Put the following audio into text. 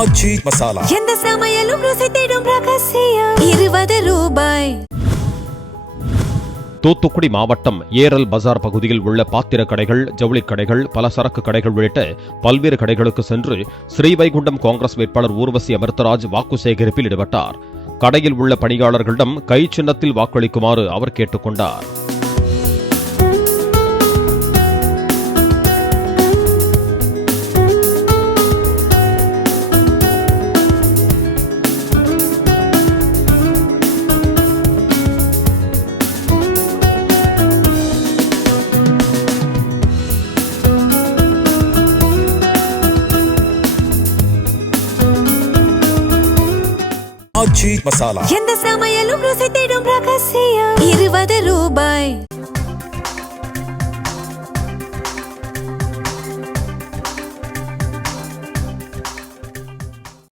ஆச்சி மசாலா எந்த சமையலும் ருசி தேடும் ரகசியம் 20 ரூபாய். தூத்துக்குடி மாவட்டம் ஏரல் பஜார் பகுதியில் உள்ள பாத்திர கடைகள், ஜவுளி கடைகள், பலசரக்கு கடைகள் உள்ளிட்ட பல்வேறு கடைகளுக்கு சென்று ஸ்ரீவைகுண்டம் காங்கிரஸ் வேட்பாளர் ஊர்வசி அமிர்தராஜ் வாக்கு சேகரிப்பில் ஈடுபட்டார். கடையில் உள்ள பணியாளர்களிடம் கை சின்னத்தில் வாக்களிக்குமாறு அவர் கேட்டுக் கொண்டார். ஆச்சி மசாலா எந்த சமையலும் ருசி தேடும் ரகசியம் 20 ரூபாய்.